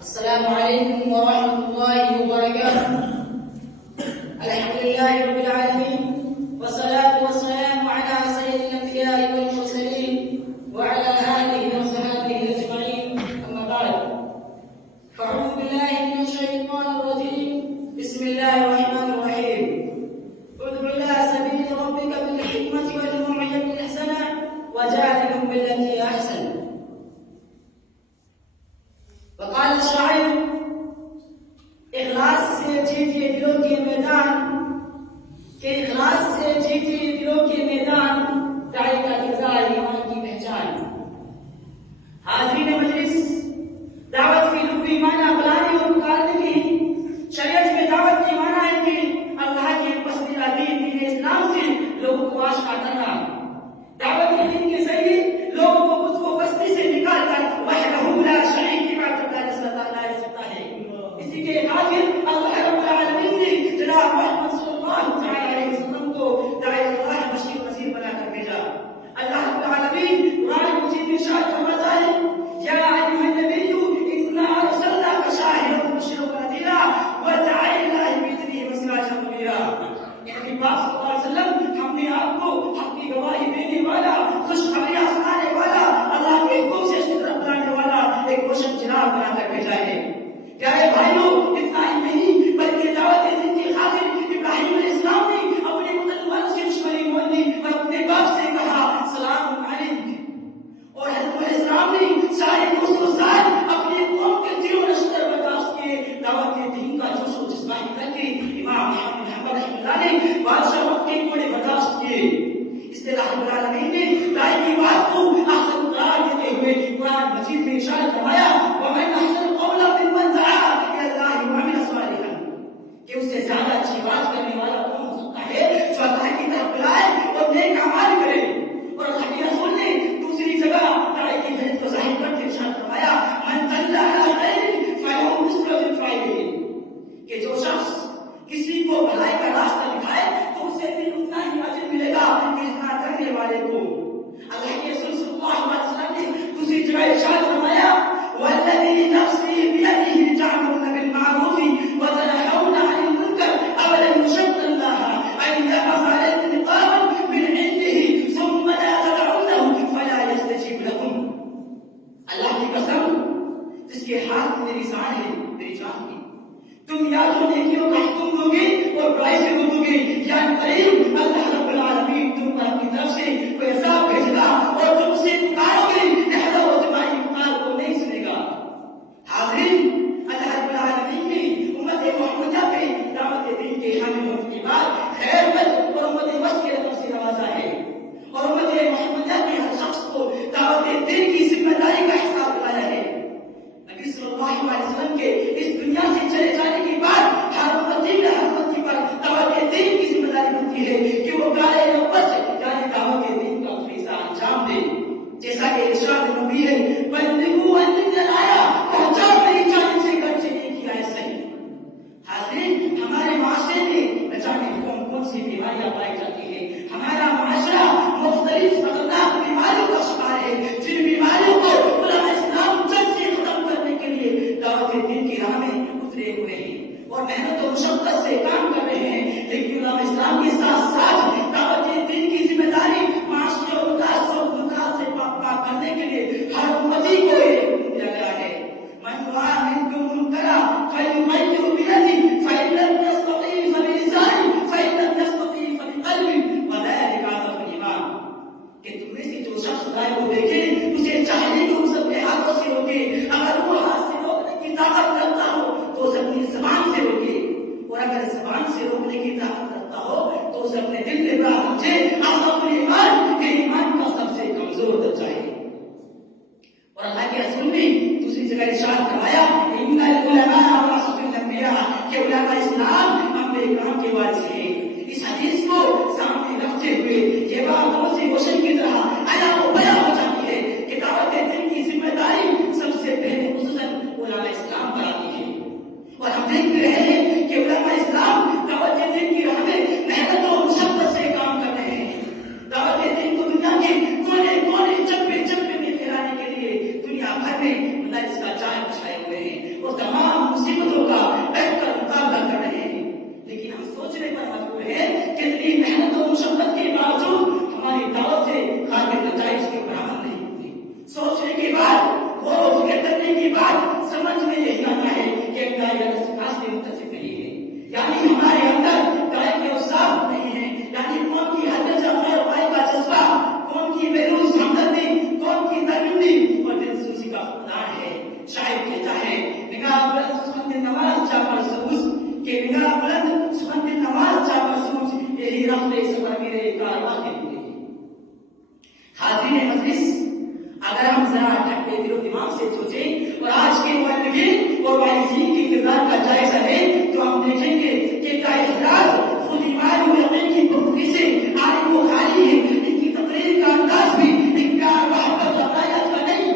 السلام عليكم ورحمة الله وبركاته. الحمد لله رب العالمين، والصلاة والسلام على سيد الأنبياء والمرسلين وعلى آله وصحبه أجمعين، أما بعد، فأعوذ بالله من الشيطان الرجيم. بسم الله الرحمن الرحيم. ادع إلى سبيل ربك بالحكمة والموعظة الحسنة وجادلهم بالتي هي أحسن. وقال الشاعر: اخلاص سے جیتیے دلوں کے میدان، کہ اخلاص سے جیتیے دلوں کے میدان، داعی کا کردار ایمان کی پہچان. حاضرین مجلس، دعوت کی لغوی معنی بلانے اور پکارنے کی، شریعت میں دعوت کے معنی ہے کہ اللہ کے پسندیدہ دین اسلام سے لوگوں کو آشنا کرنا. دعوت کے دین کے ذریعے لوگوں کو خود کو بستی سے نکال کر وحدہ لا شریک کی عبادت کا رسالت لا سکتا ہے. اسی کے آخر اللہ رب العالمین نے جناب محمد صلی اللہ علیہ وسلم کو داعی اللہ بشیر نذیر بنا کر بھیجا. اللہ رب العالمین قرآن مجید میں ارشاد فرماتا ہے: یا ایھا النبی انا ارسلناک شاہدا ومبشرا ونذیرا وداعیا الی اللہ باذنہ وسراجا منیرا. یعنی پاک صلی اللہ علیہ وسلم، ہم نے آپ کو حق کی گواہی دینے والا، خوشخبریاں سنانے والا، اللہ کے حکم سے شکر بنانے والا ایک روشن چراغ بنا کر بھیجا ہے. پیارے بھائیوں، اتنا ہی نہیں بلکہ دعوت دین کی خاطر ابراہیم علیہ السلام نے اپنے مقدمات سے دشمنی مول لی اور اپنے باپ سے کہا سلام علیک. اور حضرت علیہ السلام نے سارے 200 سال اپنے قوم کے دل و نشتر برداشت کیے. دعوت دین کا جوش و جذبہ کر کے امام احمد بن حنبل رحمہ اللہ نے بادشاہ وقت کے کوڑے برداشت کیے. اصطلاح رب العالمین نے داعی کی بات کو احسن قرار دیتے ہوئے قرآن مجید میں ارشاد فرمایا: ومن احسن قولا ممن دعا الی اللہ وعمل صالحا. کہ اس سے زیادہ اچھی بات کرنے والا کون ہو سکتا ہے جو اللہ کی طرف بلائے اور نیک اعمال کرے. اور اللہ کے رسول نے دوسری جگہ داعی کی حیثیت کو ظاہر کرتے ارشاد فرمایا: من دل علی خیر فله مثل اجر فاعله. کہ جو شخص کسی کو بھلائی کا راستہ دکھائے تو اسے بھی اتنا ہی اجر ملے گا جتنا کرنے والے کو. اللہ کے رسول صلی اللہ علیہ وسلم نے دوسری جگہ ارشاد فرمایا: والذی نفسی بیدہ تعمرون بالمعروف وتنہون عن المنکر اولم یشق اللہ ان یبعث علیکم عقابا من عنده ثم لا تدعونه فلا یستجیب لکم. اللہ کی قسم جس کے ہاتھ میری سان ہے، میری جان ہے، تم یا تو نیکیوں کا حکم دو گے اور برائی سے روکو گے، یا قریب اللہ رب العالمین تم پر اپنی طرف سے کوئی عذاب بھیجے گا اور تم سے پکارو گے، لہذا وہ تمہاری پکار کو نہیں سنے گا. حاضرین، اللہ رب العالمین نے امت محمدیہ پہ دعوت دین کے حامل ہونے کے بعد خیر مت اور امت وسط کے لقب سے نوازا ہے، اور امت محمدیہ کے ہر شخص کو دعوت دین کی ذمہ داری کا حساب دلایا ہے. نبی صلی اللہ علیہ وسلم کے اس دنیا سے چلے جانے کے بعد ہر امتی پر دعوت دین کی ذمہ داری بنتی ہے کہ وہ کارے نبوت یعنی دعوت دین کا فریضہ انجام دے. جیسا کہ ارشاد نبی ہے: بلغوا انی آیا، پہنچاؤ میری جانب سے گرچہ ایک ہی آیت صحیح. حاضرین، ہمارے معاشرے میں نہ جانے کون سی بیماریاں پائی جاتی ہیں. ہمارا معاشرہ مختلف خطرناک بیماریوں کا شکار ہے، جن بیماریوں کو علماء اسلام جلد سے ختم کرنے کے لیے دعوت دین کی راہ میں اترے ہوئے ہیں اور محنت و مشقت سے کام کر رہے ہیں. لیکن علماء اسلام کے ساتھ ساتھ دعوت دین کی ذمہ داری معاشرے اور مقاصد سے پاک کرنے کے لیے ہر امتی کو دیا گیا ہے. من رأى منكم منكرا فليغيره بيده فإن لم يستطع فبلسانه فإن لم يستطع فبقلبه وذلك أضعف الإيمان. کہ تم میں سے جو شخص خدائی کو دیکھے اسے چاہیے کہ اس اپنے ہاتھوں سے روکے. اگر وہ ہاتھ سے روکنے کی طاقت رکھتا ہو تو اسے اپنی زبان سے روکے، اور اگر زبان سے روکنے کی طاقت رکھتا ہو تو اسے اپنے دل میں بڑا سمجھے. اضعف الایمان، کہ ایمان کا سب سے کمزور درجہ ہے. اور اللہ کے رسول نے دوسری جگہ ارشاد فرمایا: ان العلماء ورثۃ الانبیاء، کہ علماء اسلام انبیاء کرام کے وارث ہیں. اس حدیث کو سامنے رکھتے ہوئے یہ بات بہت سی روشن کی طرح عیاں و بیاں ہو جاتی ہے کہ دعوت دین کی ذمہ داری سب سے پہلے خصوصاً علماء اسلام پر آتی ہے. اور ہم دیکھ رہے ہیں کہ علماء اسلام دعوت دین کی راہ میں محنت و مشقت سے کام کر رہے ہیں. دعوت دین کو دنیا کے کونے کونے چپے چپے میں پھیلانے کے لیے دنیا بھر میں اس کا جال بچھائے ہوئے ہیں. اور چھوٹے سفر میرے کارواں کے لیے. حاضرین مجلس، اگر ہم ذرا ٹھنڈے دل و دماغ سے سوچیں اور آج کے مبلغین اور واعظین کے کردار کا جائزہ لیں تو ہم دیکھیں گے کہ کئی حضرات خود ایمان و یقین کی پختگی سے عالم و خالی ہیں. ان کی تقریر کا انداز بھی ایک پیار محبت اور غیرت کا نہیں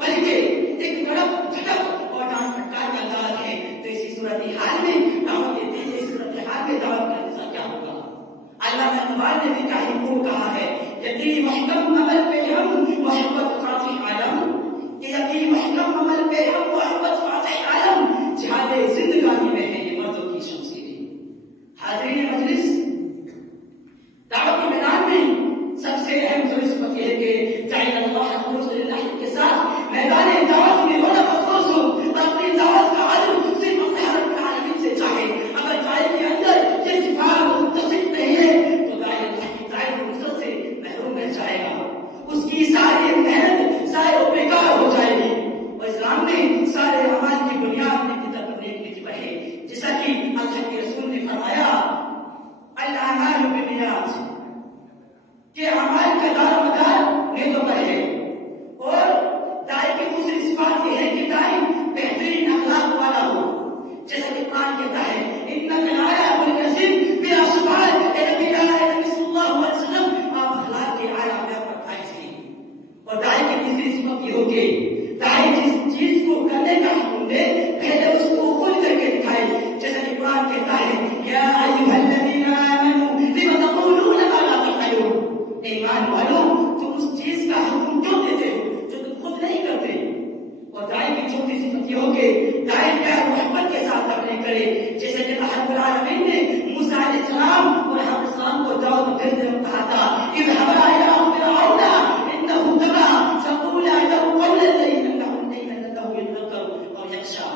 بلکہ ایک تڑپ جھٹک اور ڈانٹ پھٹکار کا انداز ہے. تو اسی صورتحال میں دعوت دیتے ہیں، اس صورتحال میں دعوت کرنے سے کیا ہوگا؟ اللہ نے اقبال نے بھی کہیں کو کہا ہے، یقین محکم عمل پہ ہم محبت فاتح عالم، یقین محکم عمل پہ ہم محبت فاتح عالم، جہاد زندگانی میں ہے یہ مردوں کی شمشیریں. حاضرین مجلس، دعوت کے میدان میں سب سے اہم جو اس وقت یہ ہے کہ چاہے اللہ رسول اللہ کے ساتھ میدان دعوت میں ہونا مخصوص ہو، اپنی دعوت کا عدل صرف اللہ رب العالمین سے چاہے. اگر داعی کے اندر یہ صفات متصف نہیں ہے تو داعی اللہ کی تعریف نصرت سے محروم رہ جائے گا. اس کی ساری محنت ضائع و بیکار ہو جائے گی. اور اسلام میں سارے اعمال کی بنیاد نیکی تک نیکی پر ہے، جیسا کہ اللہ کے رسول نے فرمایا الاعمال بالنیات، کہ اعمال کا دار و مدار نیتوں پر ہے. اور داعی کی دوسری صفات یہ ہے کہ داعی بہترین اخلاق والا ہو، جیسا کہ قرآن کہتا ہے انک لعلی خلق عظیم بلا سبحان اے نبی صلی اللہ علیہ وسلم، آپ اخلاق کے اعلیٰ معیار پر فائز ہیں. اور داعی کی تیسری صفت یہ ہوگی داعی جس چیز کو کرنے کا حکم دے پہلے اس کو خود کر کے دکھائے، جیسا کہ قرآن کہتا ہے یا ایھا الذین آمنوا لم تقولون ما لا تفعلون، ایمان والو تم اس چیز کا حکم کیوں دیتے ہو جو تم خود نہیں کرتے. اور داعی کی چوتھی صفت یہ ہوگی داعی پیار محبت کے ساتھ تبلیغ کرے، جیسے کہ اللہ رب العالمین نے موسیٰ علیہ السلام اور حضرت السلام کو دعوت بھیجتے ہوئے کہا تھا اذهبا الى فرعون انه طغى فقولا له قولا لينا لعله يتذكر او يخشى،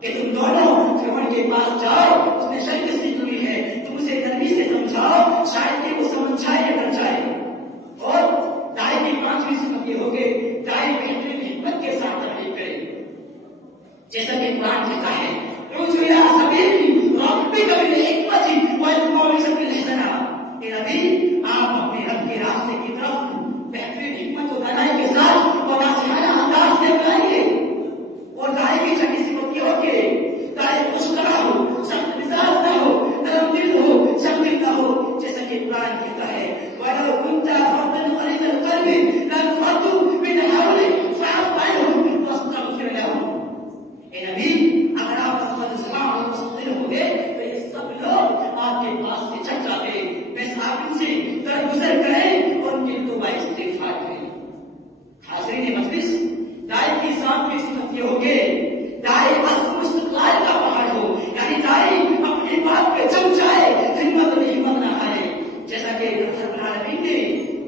کہ تم دونوں فرعون کے پاس جاؤ، اس نے شرکت ہوئی ہے، تم اسے نرمی سے سمجھاؤ شاید کہ وہ سمجھ جائے یا ڈر جائے. اور داعی کی پانچویں صفت یہ ہوگی داعی بہترین حکمت کے ساتھ تبلیغ کرے، جیسا کہ قرآن کہتا ہے ادعو الی سبیل ربک بالحکمت والموعظۃ الحسنہ، کہ نبی آپ اپنے رب کے راستے کی طرف بہترین حکمت و دانائی کے ساتھ اور ناصحانہ انداز سے بلائیے. اور داعی کی چھٹی صفت یہ ہوگی داعی خوش طبع ہو، سخت مزاج نہ ہو، نرم دل ہو، شفیق نہ ہو، جیسا کہ قرآن کہتا ہے وَلَوْ كُنْتَ فَظًّا غَلِيظَ الْقَلْبِ لَانفَضُّوا مِنْ حَوْلِكَ فَاعْفُ عَنْهُمْ وَاسْتَغْفِرْ لَهُمْ. اے نبی اگر آپ محمد صلی اللہ علیہ وسلم ہو گے تو یہ سب لوگ آپ کے پاس سے چھٹ جاتے، بس آپ ان سے درگزر کریں اور ان کے توبہ استغفار کریں. حاضرین مجلس، داعی کی ساتویں صفت یہ ہوگی داعی عزم استقلال کا پہاڑ ہو، یعنی داعی اپنی بات پہ جم جائے، ہمت نہ ہارے، جیسا کہ رب العالمین نے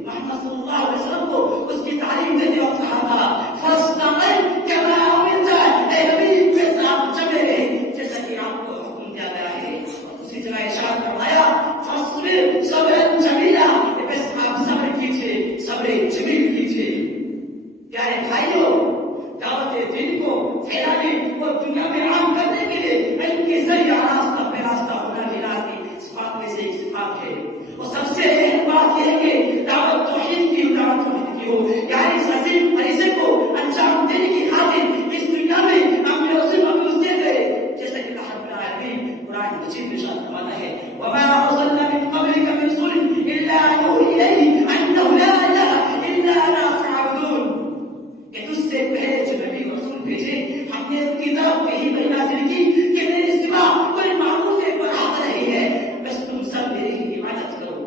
محمد صلی اللہ علیہ وسلم کو اس کی تعلیم دیتے وقت کہا تھا فاستقم کما امرت، اے نبی جیسا آپ جمے رہے جیسا کہ آپ کو حکم دیا گیا ہے. اسی جگہ ارشاد فرمایا فاصبر صبرا جمیلا، بس آپ صبر کیجیے، صبر جمیل کیجیے. پیارے بھائیوں، دعوت دین کو پھیلانے اور دنیا میں عام کرنے کے لیے علم کے ذریعہ راستہ پہ راستہ ہونا بھی لازمی صفات میں سے ایک صفات ہے. اور سب سے اہم بات یہ ہے کہ دعوت توحید کی ہو، دعوت توحید کی ہو، یعنی اس عظیم فریضے کو انجام دینے کی خاطر اس دنیا میں ہم نے اسے مبعوث دے گئے، جیسا کہ اللہ رب العالمین قرآن مجید میں ارشاد فرماتا ہے وَمَا أَرْسَلْنَا مِن قَبْلِكَ مِن رَّسُولٍ إِلَّا نُوحِي إِلَيْهِ أَنَّهُ لَا إِلَٰهَ إِلَّا أَنَا فَاعْبُدُونِ، کہ تجھ سے پہلے جو نبی رسول بھیجے ہم نے ان کی طرف یہی وحی نازل کی کہ میرے سوا کوئی معبود برحق نہیں ہے، بس تم سب میری ہی عبادت کرو.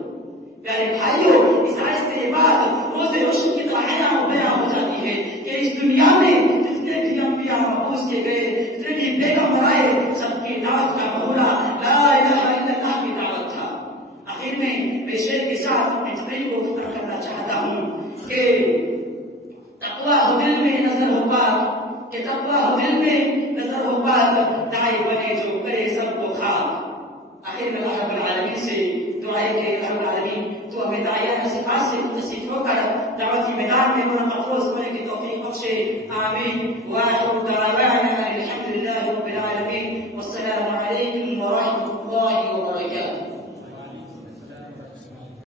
پیارے بھائیوں، اس آیت سے یہ بات روز روشن کی طرح عیاں و بیاں ہو جاتی ہے کہ اس دنیا میں جتنے بھی انبیاء مبعوث کیے گئے، جتنے بھی پیغمبر آئے، سب کی دعوت کا بہولا لا الہ الا اللہ کی دعوت تھا. آخر میں میں شعر کے ساتھ اپنی تقریر کو ختم کرنا چاہتا ہوں کہ تقویٰ ہو دل میں نظر ہو پاک، کہ تقویٰ ہو دل میں نظر ہو پاک، داعی بنے جو کرے سب کو خاک. آخر میں اللہ رب العالمین سے دعا ہے کہ رب العالمین تو ہمیں داعیانہ صفات سے متصف ہو کر دعوت کی میدان میں مقبول ہونے کی توفیق بخشے. آمین.